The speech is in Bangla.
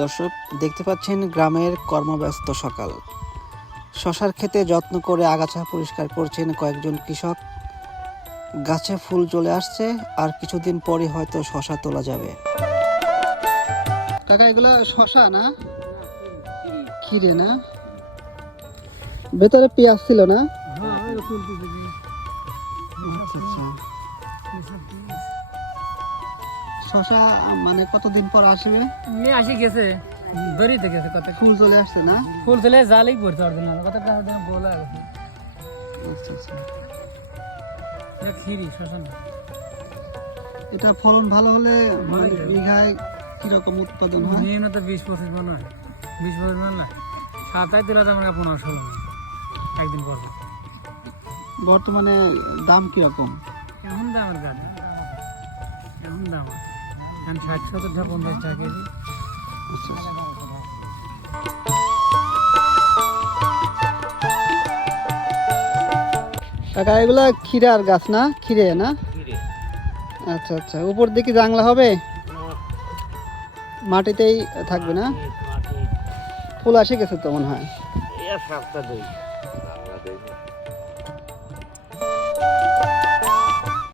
দর্শক দেখতে পাচ্ছেন গ্রামের কর্মব্যস্ত সকাল। শশার ক্ষেতে যত্ন করে আগাছা পরিষ্কার করছেন কয়েকজন কৃষক। গাছে ফুল চলে আসছে, আর কিছুদিন পরে হয়তো শশা তোলা যাবে। কাকা এগুলো শশা না, খিরে না? ভেতরে পেঁয়াজ ছিল না? শশা মানে কতদিন পর আসবে? আসি গেছে দড়িতে গেছে কত ফুল চলে আসছে না? ফুল চলে জালেই পড়তে পারবে না কত গোলা গেছে। আচ্ছা আচ্ছা, খিরি শোষণ এটা ফলন ভালো হলে মানে বিঘায় কিরকম উৎপাদন হয়? নিম্নত 20-25 মন হয়। 20-25 মন না, 7-8 দিলে আমার 15-16 মন একদিন পড়বে। বর্তমানে দাম কিরকম? এখন দামের গাড়ি এখন দাম এখন 60-70 টাকা 50 টাকা কেজি। আচ্ছা আচ্ছা। কাকা এগুলা খিরার গাছ না? খিরে না? আচ্ছা আচ্ছা, উপর দিকে জাংলা হবে, মাটিতেই থাকবে না? ফুল আসে গেছে তো মনে হয়।